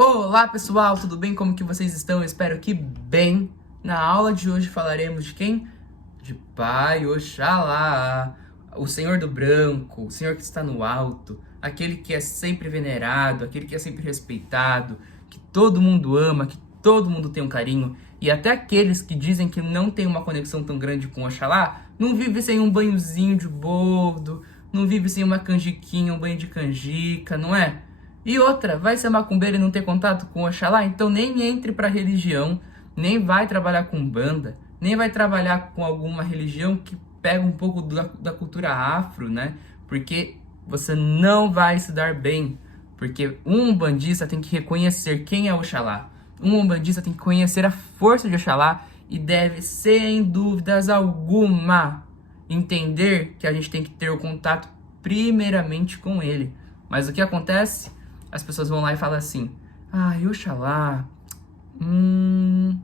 Olá pessoal, tudo bem? Como que vocês estão? Eu espero que bem. Na aula de hoje falaremos de quem? De Pai Oxalá, o Senhor do Branco, o Senhor que está no alto, aquele que é sempre venerado, aquele que é sempre respeitado, que todo mundo ama, que todo mundo tem um carinho, e até aqueles que dizem que não tem uma conexão tão grande com Oxalá, não vive sem um banhozinho de boldo, não vive sem uma canjiquinha, um banho de canjica, não é? E outra, vai ser macumbeiro e não ter contato com Oxalá? Então nem entre pra religião, nem vai trabalhar com banda, nem vai trabalhar com alguma religião que pega um pouco da cultura afro, né? Porque você não vai se dar bem. Porque um umbandista tem que reconhecer quem é Oxalá. Um umbandista tem que conhecer a força de Oxalá e deve, sem dúvidas alguma, entender que a gente tem que ter o contato primeiramente com ele. Mas o que acontece? As pessoas vão lá e falam assim: ai, Oxalá, não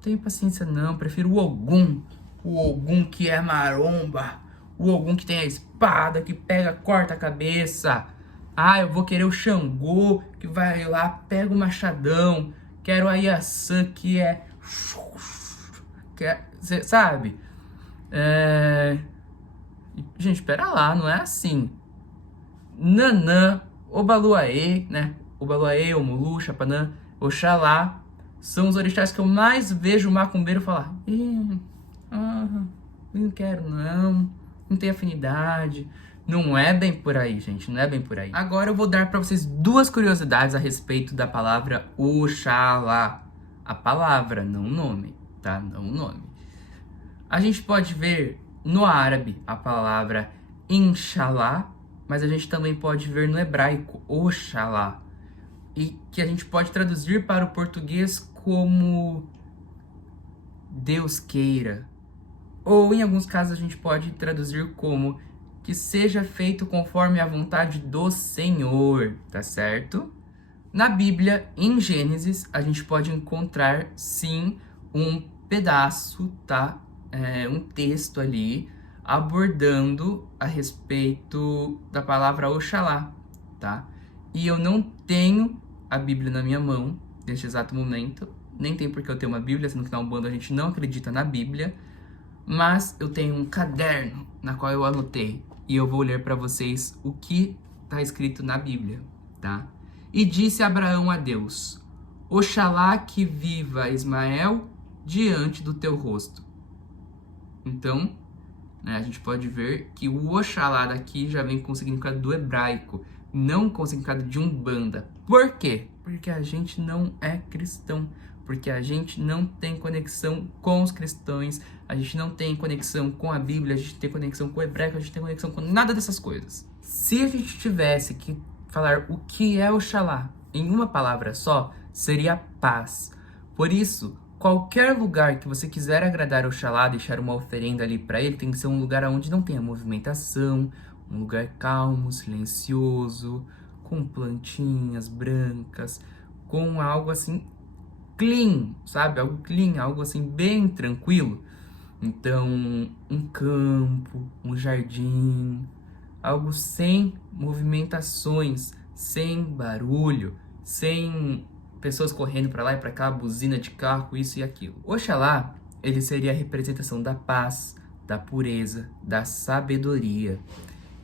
tenho paciência não, prefiro o Ogum que é maromba, o Ogum que tem a espada, que pega, corta a cabeça. Ah, eu vou querer o Xangô, que vai lá, pega o machadão. Quero a Iaçã, que é... Cê sabe? Gente, pera lá, não é assim. Nanã, Obaluaê, né? Obaluaê, Omulu, Chapanã, Oxalá são os orixás que eu mais vejo o macumbeiro falar: não quero não tenho afinidade. Não é bem por aí, gente, não é bem por aí. Agora eu vou dar para vocês duas curiosidades a respeito da palavra Oxalá. A palavra, não o nome, tá? Não o nome. A gente pode ver no árabe a palavra Inshallah, mas a gente também pode ver no hebraico Oxalá, e que a gente pode traduzir para o português como Deus queira, ou em alguns casos a gente pode traduzir como que seja feito conforme a vontade do Senhor, tá certo? Na Bíblia, em Gênesis, a gente pode encontrar sim um pedaço, tá? Um texto ali abordando a respeito da palavra Oxalá, tá? E eu não tenho a Bíblia na minha mão neste exato momento, nem tem porque eu tenho uma Bíblia, sendo que na Umbanda a gente não acredita na Bíblia, mas eu tenho um caderno na qual eu anotei e eu vou ler para vocês o que está escrito na Bíblia, tá? E disse Abraão a Deus: Oxalá que viva Ismael diante do teu rosto. Então, né, a gente pode ver que o Oxalá daqui já vem com o significado do hebraico, não com o significado de Umbanda. Por quê? Porque a gente não é cristão, porque a gente não tem conexão com os cristãos, a gente não tem conexão com a Bíblia, a gente tem conexão com o hebraico, a gente tem conexão com nada dessas coisas. Se a gente tivesse que falar o que é Oxalá em uma palavra só, seria paz. Por isso, qualquer lugar que você quiser agradar Oxalá, deixar uma oferenda ali para ele, tem que ser um lugar onde não tenha movimentação, um lugar calmo, silencioso, com plantinhas brancas, com algo assim clean, sabe? Algo clean, algo assim bem tranquilo. Então, um campo, um jardim, algo sem movimentações, sem barulho, sem pessoas correndo para lá e para cá, buzina de carro, isso e aquilo. Oxalá, ele seria a representação da paz, da pureza, da sabedoria.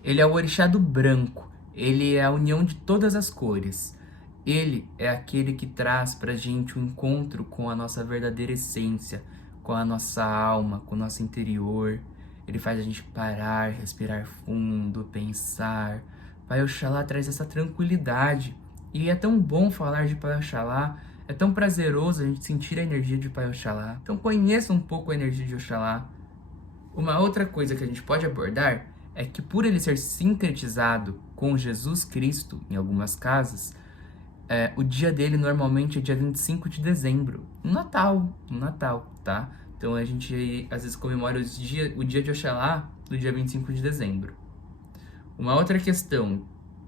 Ele é o orixá do branco, ele é a união de todas as cores. Ele é aquele que traz pra gente um encontro com a nossa verdadeira essência, com a nossa alma, com o nosso interior. Ele faz a gente parar, respirar fundo, pensar. Pai Oxalá traz essa tranquilidade. E é tão bom falar de Pai Oxalá, é tão prazeroso a gente sentir a energia de Pai Oxalá. Então conheça um pouco a energia de Oxalá. Uma outra coisa que a gente pode abordar é que por ele ser sincretizado com Jesus Cristo, em algumas casas, o dia dele normalmente é dia 25 de dezembro, no Natal, tá? Então a gente às vezes comemora o dia de Oxalá no dia 25 de dezembro. Uma outra questão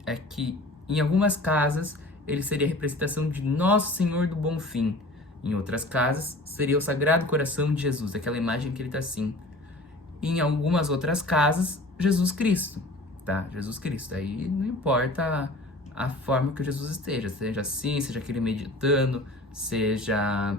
é que em algumas casas ele seria a representação de Nosso Senhor do Bom Fim. Em outras casas seria o Sagrado Coração de Jesus, aquela imagem que ele tá assim. E em algumas outras casas, Jesus Cristo, tá? Jesus Cristo. Aí não importa a forma que Jesus esteja. Seja assim, seja aquele meditando, seja...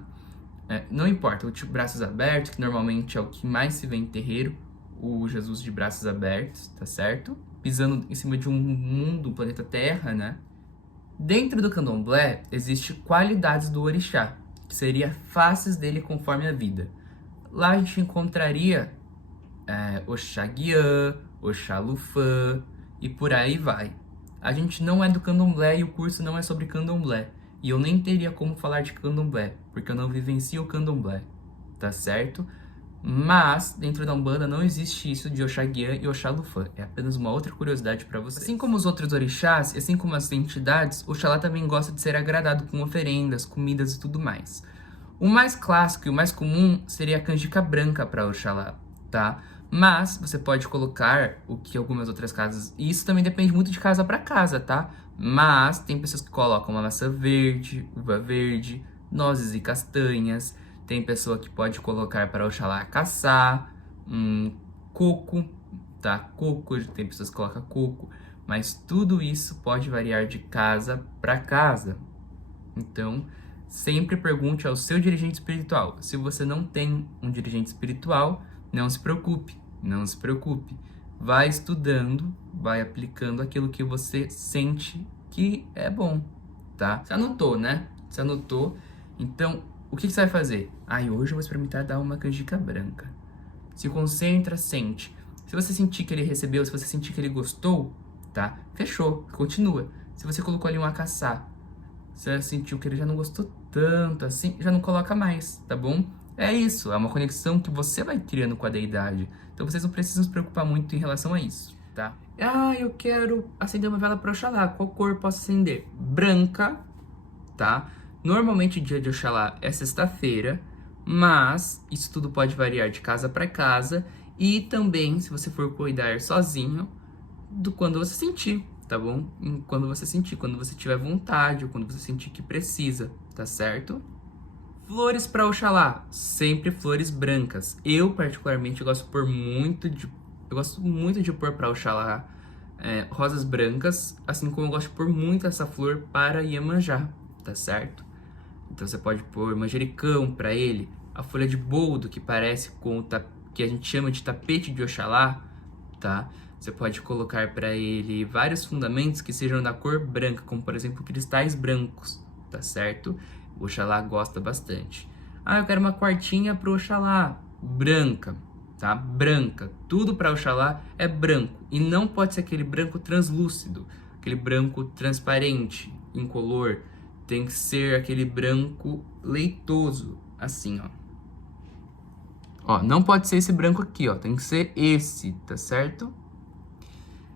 não importa, o tipo braços abertos, que normalmente é o que mais se vê em terreiro, o Jesus de braços abertos, tá certo? Pisando em cima de um mundo, um planeta Terra, né? Dentro do candomblé, existem qualidades do orixá, que seria faces dele conforme a vida. Lá a gente encontraria Oxaguiã, Oxalufã e por aí vai. A gente não é do candomblé e o curso não é sobre candomblé. E eu nem teria como falar de candomblé, porque eu não vivencio o candomblé, tá certo? Mas, dentro da Umbanda não existe isso de Oxaguiã e Oxalufã. É apenas uma outra curiosidade para você. Assim como os outros orixás, e assim como as entidades, Oxalá também gosta de ser agradado com oferendas, comidas e tudo mais. O mais clássico e o mais comum seria a canjica branca para Oxalá, tá? Mas você pode colocar o que algumas outras casas... E isso também depende muito de casa para casa, tá? Mas tem pessoas que colocam uma maçã verde, uva verde, nozes e castanhas... Tem pessoa que pode colocar para Oxalá caçar, coco, tá? Coco, tem pessoas que colocam coco, mas tudo isso pode variar de casa para casa. Então, sempre pergunte ao seu dirigente espiritual. Se você não tem um dirigente espiritual, não se preocupe, não se preocupe. Vai estudando, vai aplicando aquilo que você sente que é bom, tá? Você anotou, né? Você anotou, então... O que você vai fazer? Hoje eu vou experimentar dar uma canjica branca. Se concentra, sente. Se você sentir que ele recebeu, se você sentir que ele gostou, tá? Fechou, continua. Se você colocou ali um acaçá, você sentiu que ele já não gostou tanto assim, já não coloca mais, tá bom? É isso, é uma conexão que você vai criando com a deidade. Então vocês não precisam se preocupar muito em relação a isso, tá? Eu quero acender uma vela para Oxalá. Qual cor posso acender? Branca, tá? Normalmente o dia de Oxalá é sexta-feira, mas isso tudo pode variar de casa para casa e também, se você for cuidar sozinho, do quando você sentir, tá bom? Quando você sentir, quando você tiver vontade ou quando você sentir que precisa, tá certo? Flores para Oxalá, sempre flores brancas. Eu particularmente gosto muito de pôr para Oxalá rosas brancas, assim como eu gosto de pôr muito essa flor para Iemanjá, tá certo? Então você pode pôr manjericão para ele, a folha de boldo que parece com que a gente chama de tapete de Oxalá, tá? Você pode colocar para ele vários fundamentos que sejam da cor branca, como por exemplo cristais brancos, tá certo? O Oxalá gosta bastante. Eu quero uma quartinha pro Oxalá, branca, tá? Branca. Tudo para Oxalá é branco e não pode ser aquele branco translúcido, aquele branco transparente, incolor. Tem que ser aquele branco leitoso, assim, ó. Não pode ser esse branco aqui, ó. Tem que ser esse, tá certo?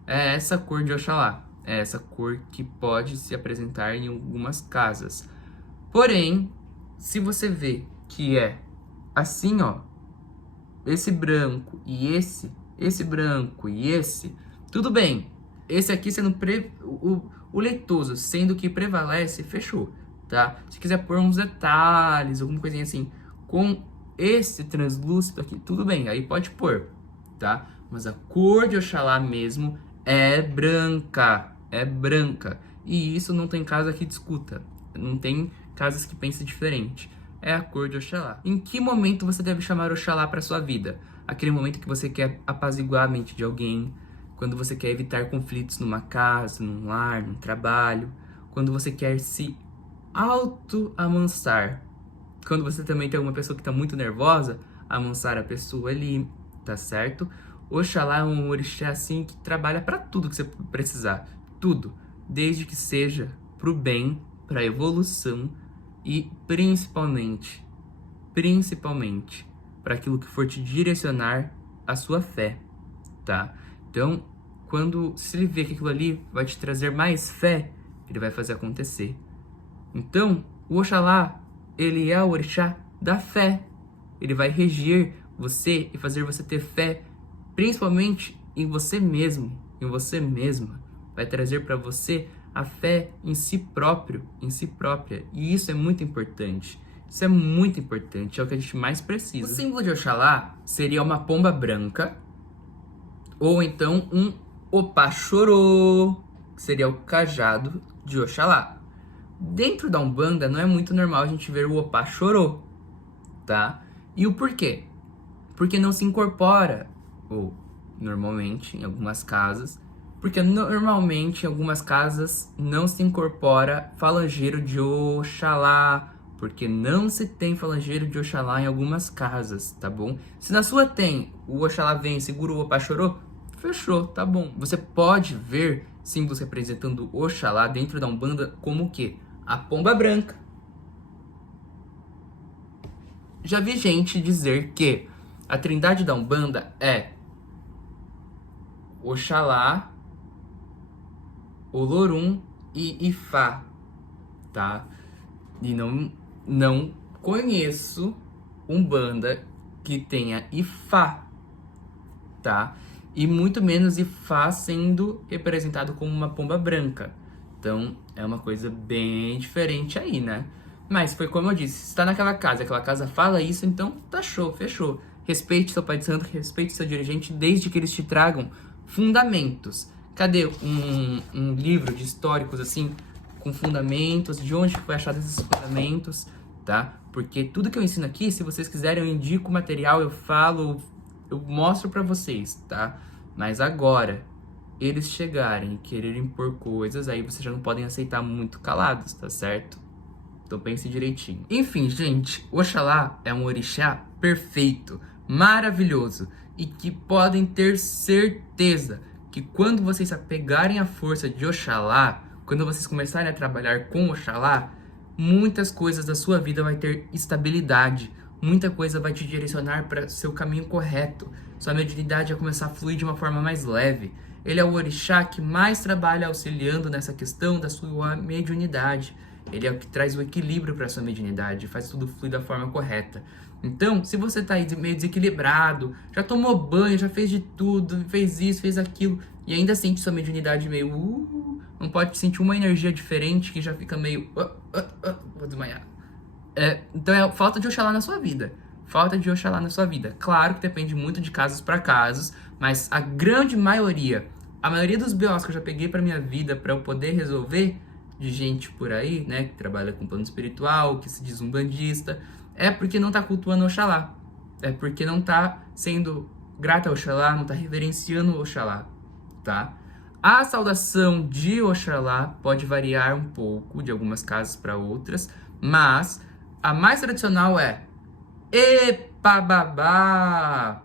É essa cor de Oxalá. É essa cor que pode se apresentar em algumas casas. Porém, se você vê que é assim, ó, esse branco e esse branco e esse, tudo bem. Esse aqui sendo o leitoso, sendo que prevalece, fechou, tá? Se quiser pôr uns detalhes, alguma coisinha assim, com esse translúcido aqui, tudo bem, aí pode pôr, tá? Mas a cor de Oxalá mesmo é branca, E isso não tem casa que discuta, não tem casas que pensem diferente. É a cor de Oxalá. Em que momento você deve chamar Oxalá para sua vida? Aquele momento que você quer apaziguar a mente de alguém, quando você quer evitar conflitos numa casa, num lar, num trabalho, quando você quer se auto-amansar, quando você também tem uma pessoa que está muito nervosa, amansar a pessoa ali, tá certo? Oxalá é um orixá assim que trabalha para tudo que você precisar, tudo, desde que seja pro bem, pra evolução e principalmente, para aquilo que for te direcionar a sua fé, tá? Então, se ele vê que aquilo ali vai te trazer mais fé, ele vai fazer acontecer. Então, o Oxalá, ele é o orixá da fé. Ele vai regir você e fazer você ter fé, principalmente em você mesmo, em você mesma. Vai trazer para você a fé em si próprio, em si própria. E isso é muito importante. Isso é muito importante, é o que a gente mais precisa. O símbolo de Oxalá seria uma pomba branca, ou então um opá chorô, que seria o cajado de Oxalá. Dentro da Umbanda não é muito normal a gente ver o Opá Chorô, tá? E o porquê? Porque não se incorpora, ou normalmente, em algumas casas, porque normalmente em algumas casas não se incorpora falangeiro de Oxalá, porque não se tem falangeiro de Oxalá em algumas casas, tá bom? Se na sua tem, o Oxalá vem, segura o Opá Chorô, fechou, tá bom. Você pode ver símbolos representando Oxalá dentro da Umbanda como o quê? A pomba branca. Já vi gente dizer que a trindade da Umbanda é Oxalá, Olorum e Ifá, tá? E não conheço Umbanda que tenha Ifá, tá? E muito menos Ifá sendo representado como uma pomba branca. Então, é uma coisa bem diferente aí, né? Mas foi como eu disse, se está naquela casa, aquela casa fala isso, então tá show, fechou. Respeite seu pai de santo, respeite seu dirigente, desde que eles te tragam fundamentos. Cadê um livro de históricos, assim, com fundamentos, de onde foi achado esses fundamentos, tá? Porque tudo que eu ensino aqui, se vocês quiserem, eu indico o material, eu falo, eu mostro pra vocês, tá? Mas agora, eles chegarem e quererem impor coisas, aí vocês já não podem aceitar muito calados, tá certo? Então pense direitinho. Enfim, gente, Oxalá é um orixá perfeito, maravilhoso, e que podem ter certeza que quando vocês apegarem a força de Oxalá, quando vocês começarem a trabalhar com Oxalá, muitas coisas da sua vida vai ter estabilidade, muita coisa vai te direcionar para seu caminho correto, sua mediunidade vai começar a fluir de uma forma mais leve. Ele é o orixá que mais trabalha auxiliando nessa questão da sua mediunidade. Ele é o que traz o equilíbrio para sua mediunidade, faz tudo fluir da forma correta. Então, se você tá aí meio desequilibrado, já tomou banho, já fez de tudo, fez isso, fez aquilo, e ainda sente sua mediunidade meio... não pode sentir uma energia diferente que já fica meio... vou desmaiar. Então é falta de Oxalá na sua vida. Falta de Oxalá na sua vida. Claro que depende muito de casos para casos, mas a grande maioria, a maioria dos BOs que eu já peguei para minha vida para eu poder resolver, de gente por aí, né, que trabalha com plano espiritual, que se diz umbandista, é porque não tá cultuando Oxalá. É porque não tá sendo grata ao Oxalá, não tá reverenciando o Oxalá, tá? A saudação de Oxalá pode variar um pouco de algumas casas para outras, mas a mais tradicional é Epa Babá.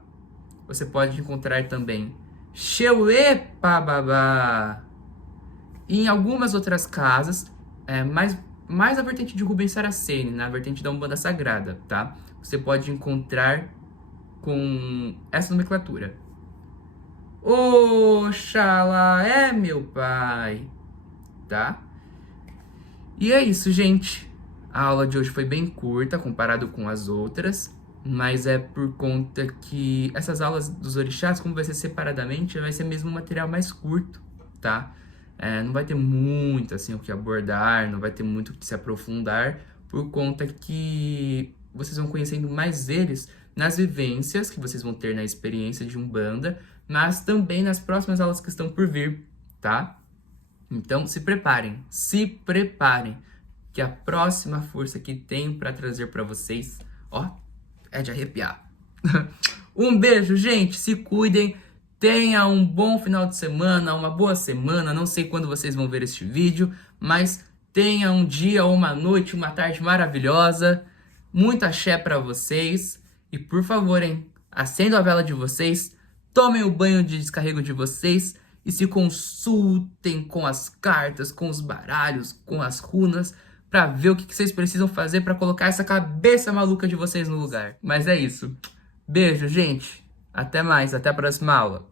Você pode encontrar também Xeuepa Babá. E em algumas outras casas, mais a vertente de Rubens Saraceni, na vertente da Umbanda Sagrada, tá? Você pode encontrar com essa nomenclatura. Oxalá é meu pai, tá? E é isso, gente. A aula de hoje foi bem curta comparado com as outras, mas é por conta que essas aulas dos orixás, como vai ser separadamente, vai ser mesmo um material mais curto, tá? Não vai ter muito assim o que abordar, não vai ter muito o que se aprofundar, por conta que vocês vão conhecendo mais eles nas vivências que vocês vão ter na experiência de Umbanda, mas também nas próximas aulas que estão por vir, tá? Então se preparem, que a próxima força que tenho para trazer para vocês, ó, é de arrepiar. Um beijo, gente, se cuidem. Tenha um bom final de semana, uma boa semana. Não sei quando vocês vão ver este vídeo, mas tenha um dia, uma noite, uma tarde maravilhosa. Muito axé para vocês. E por favor, hein, acendam a vela de vocês, tomem o banho de descarrego de vocês e se consultem com as cartas, com os baralhos, com as runas, para ver o que vocês precisam fazer para colocar essa cabeça maluca de vocês no lugar. Mas é isso. Beijo, gente. Até mais, até a próxima aula.